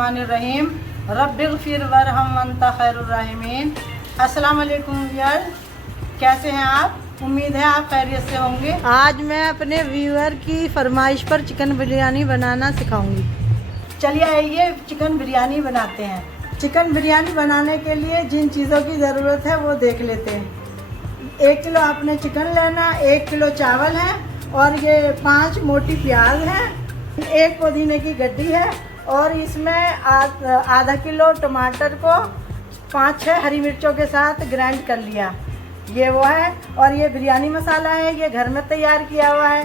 बिस्मिल्लाहिर्रहमानिर्रहीम रब्बिग़फिर वरहम वअन्ता खैरुर राहिमीन। अस्सलाम वालेकुम व्यूअर, कैसे हैं आप? उम्मीद है आप खैरियत से होंगे। आज मैं अपने व्यूअर की फरमाइश पर चिकन बिरयानी बनाना सिखाऊंगी। चलिए आइए चिकन बिरयानी बनाते हैं। चिकन बिरयानी बनाने के लिए जिन चीज़ों की ज़रूरत है वो देख लेते हैं। 1 किलो आपने चिकन लेना, 1 किलो चावल है और ये 5 मोटी प्याज हैं, 1 पुदीने की गड्डी है और इसमें आधा किलो टमाटर को 5-6 हरी मिर्चों के साथ ग्राइंड कर लिया, ये वो है। और ये बिरयानी मसाला है, ये घर में तैयार किया हुआ है।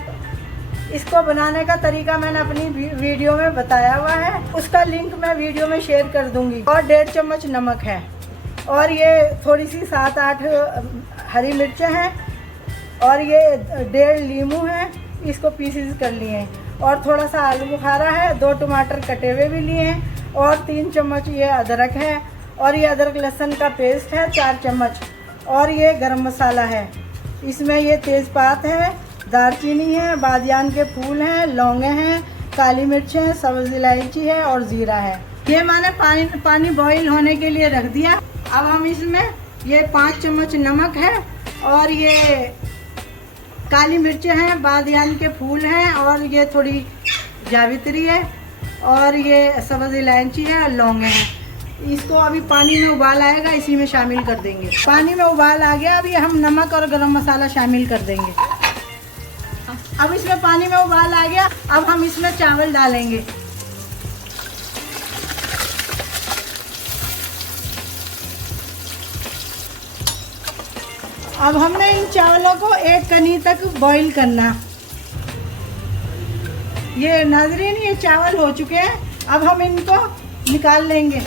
इसको बनाने का तरीका मैंने अपनी वीडियो में बताया हुआ है, उसका लिंक मैं वीडियो में शेयर कर दूंगी। और 1.5 चम्मच नमक है और ये थोड़ी सी 7-8 हरी मिर्चें हैं और ये 1.5 लीमू है, इसको पीसेस कर लिए हैं। और थोड़ा सा आलू बुखारा है, 2 टमाटर कटे हुए भी लिए हैं और 3 चम्मच ये अदरक है और ये अदरक लहसुन का पेस्ट है 4 चम्मच। और ये गरम मसाला है, इसमें ये तेज़पात है, दालचीनी है, बादियान के फूल हैं, लौंगे हैं, काली मिर्च है, सब्ज़ इलायची है और ज़ीरा है। ये मैंने पानी बॉईल होने के लिए रख दिया। अब हम इसमें ये 5 चम्मच नमक है और ये काली मिर्च हैं, बादियान के फूल हैं और ये थोड़ी जावित्री है और ये सब्ज़ इलायची है और लौंगे हैं। इसको अभी पानी में उबाल आएगा, इसी में शामिल कर देंगे। पानी में उबाल आ गया, अभी हम नमक और गरम मसाला शामिल कर देंगे। अब इसमें पानी में उबाल आ गया, अब हम इसमें चावल डालेंगे। अब हमने इन चावलों को 1 कनी तक बॉईल करना। ये नाज़रीन, ये चावल हो चुके हैं, अब हम इनको निकाल लेंगे।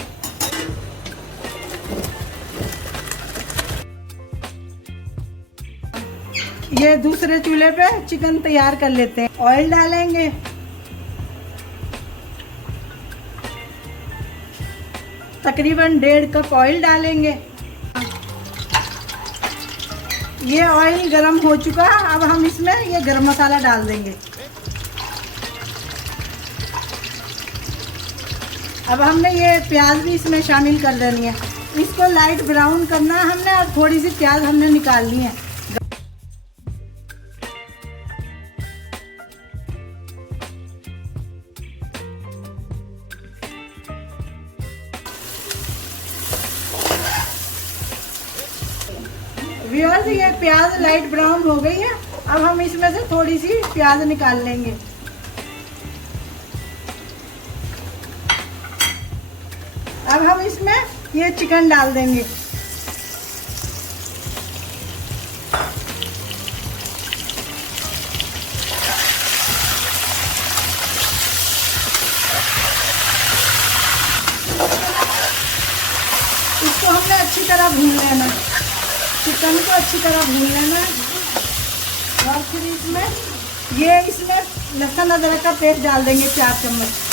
ये दूसरे चूल्हे पे चिकन तैयार कर लेते हैं। ऑयल डालेंगे, तकरीबन 1.5 कप ऑयल डालेंगे। ये ऑयल गरम हो चुका है, अब हम इसमें ये गरम मसाला डाल देंगे। अब हमने ये प्याज भी इसमें शामिल कर देनी है। इसको लाइट ब्राउन करना है हमने और थोड़ी सी प्याज हमने निकाल ली है। व्यूअर्स, ये प्याज लाइट ब्राउन हो गई है, अब हम इसमें से थोड़ी सी प्याज निकाल लेंगे। अब हम इसमें ये चिकन डाल देंगे। इसको हमने अच्छी तरह भून लेना, चिकन को अच्छी तरह भून लेना। और फिर इसमें लहसुन अदरक का पेस्ट डाल देंगे 4 चम्मच।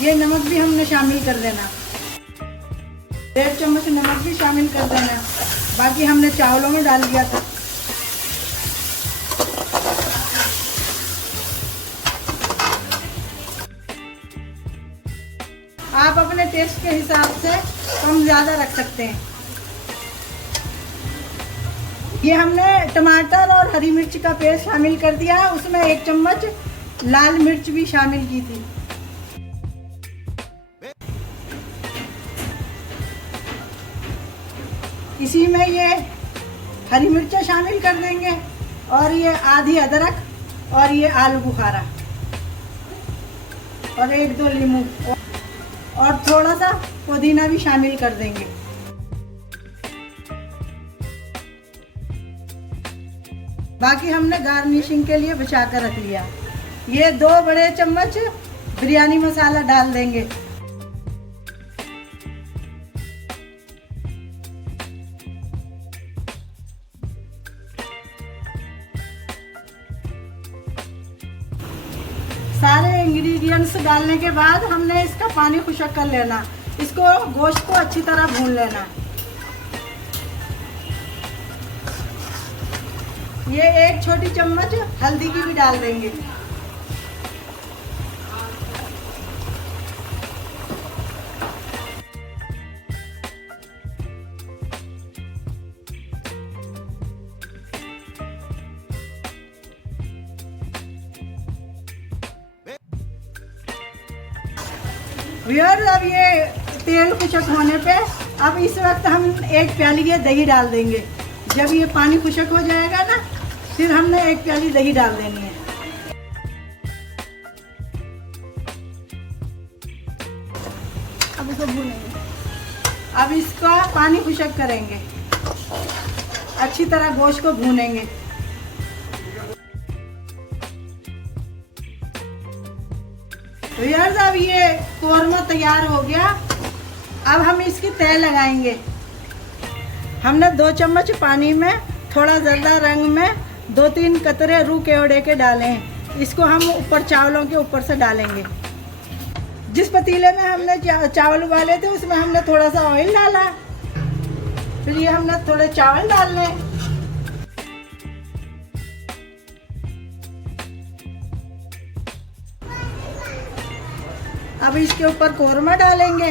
ये नमक भी हमने शामिल कर देना, 1.5 चम्मच नमक भी शामिल कर देना, बाकी हमने चावलों में डाल दिया था। आप अपने टेस्ट के हिसाब से कम ज़्यादा रख सकते हैं। ये हमने टमाटर और हरी मिर्च का पेस्ट शामिल कर दिया है, उसमें 1 चम्मच लाल मिर्च भी शामिल की थी। इसी में ये हरी मिर्चें शामिल कर देंगे और ये आधी अदरक और ये आलू बुखारा और 1-2 लीमू और थोड़ा सा पुदीना भी शामिल कर देंगे। बाकी हमने गार्निशिंग के लिए बचा कर रख लिया। ये 2 बड़े चम्मच बिरयानी मसाला डाल देंगे। सारे इंग्रेडिएंट्स डालने के बाद हमने इसका पानी खुशक कर लेना। इसको गोश्त को अच्छी तरह भून लेना। ये 1 छोटी चम्मच हल्दी की भी डाल देंगे। व्यूअर्स, अब ये तेल खुशक होने पे अब इस वक्त हम 1 प्याली ये दही डाल देंगे। जब ये पानी खुशक हो जाएगा ना, फिर हमने 1 प्याली दही डाल देनी है। अब इसको भूनेंगे। अब इसका पानी खुशक करेंगे, अच्छी तरह गोश्त को भूनेंगे। व्यूअर्स, अब ये कोरमा तैयार हो गया। अब हम इसकी तह लगाएंगे। हमने 2 चम्मच पानी में थोड़ा जर्दा रंग में 2-3 कतरे रूह केवड़े के डाले हैं। इसको हम ऊपर चावलों के ऊपर से डालेंगे। जिस पतीले में हमने चावल उबाले थे उसमें हमने थोड़ा सा ऑयल डाला। फिर ये हमने थोड़े चावल डालने, अब इसके ऊपर कोरमा डालेंगे।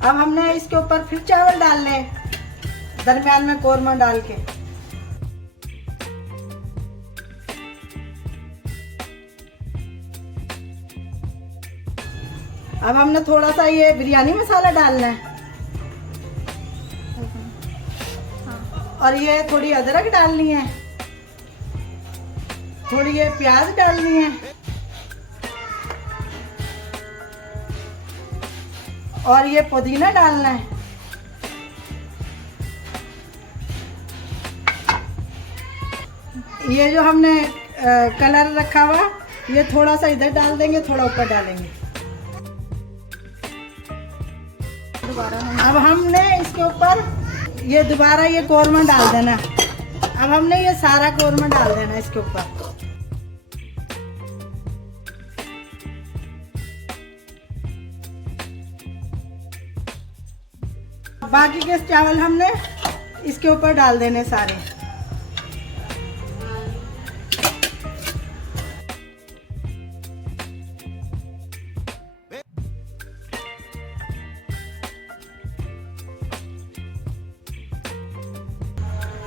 अब हमने इसके ऊपर फिर चावल डालने, दरमियान में कोरमा डाल के। अब हमने थोड़ा सा ये बिरयानी मसाला डालना है और ये थोड़ी अदरक डालनी है, थोड़ी ये प्याज डालनी है और ये पुदीना डालना है। ये जो हमने कलर रखा हुआ ये थोड़ा सा इधर डाल देंगे, थोड़ा ऊपर डालेंगे। अब हमने इसके ऊपर ये दोबारा ये कोरमा डाल देना। अब हमने ये सारा कोरमा डाल देना इसके ऊपर। बाकी के चावल हमने इसके ऊपर डाल देने सारे।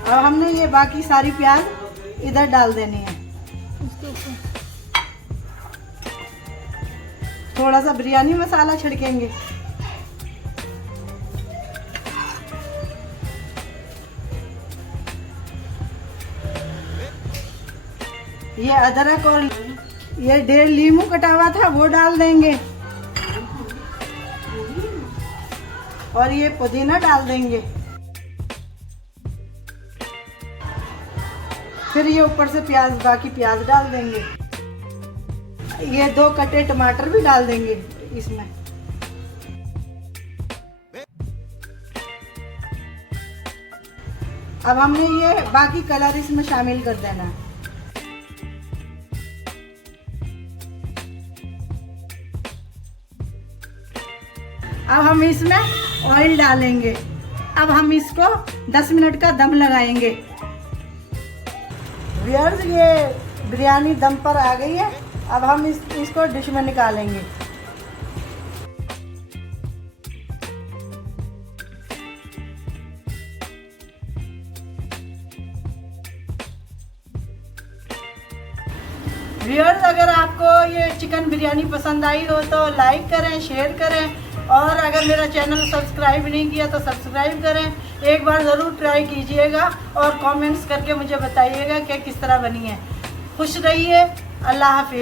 अब हमने ये बाकी सारी प्याज इधर डाल देनी है। थोड़ा सा बिरयानी मसाला छिड़केंगे। ये अदरक और ये 1.5 नींबू कटा हुआ था वो डाल देंगे और ये पुदीना डाल देंगे। फिर ये ऊपर से बाकी प्याज डाल देंगे। ये 2 कटे टमाटर भी डाल देंगे इसमें। अब हमने ये बाकी कलर इसमें शामिल कर देना है। अब हम इसमें ऑयल डालेंगे। अब हम इसको 10 मिनट का दम लगाएंगे। व्यूअर्स, ये बिरयानी दम पर आ गई है। अब हम इसको डिश में निकालेंगे। व्यूअर्स, अगर आपको ये चिकन बिरयानी पसंद आई हो तो लाइक करें, शेयर करें और अगर मेरा चैनल सब्सक्राइब नहीं किया तो सब्सक्राइब करें। एक बार ज़रूर ट्राई कीजिएगा और कमेंट्स करके मुझे बताइएगा कि किस तरह बनी है। खुश रहिए। अल्लाह हाफिज़।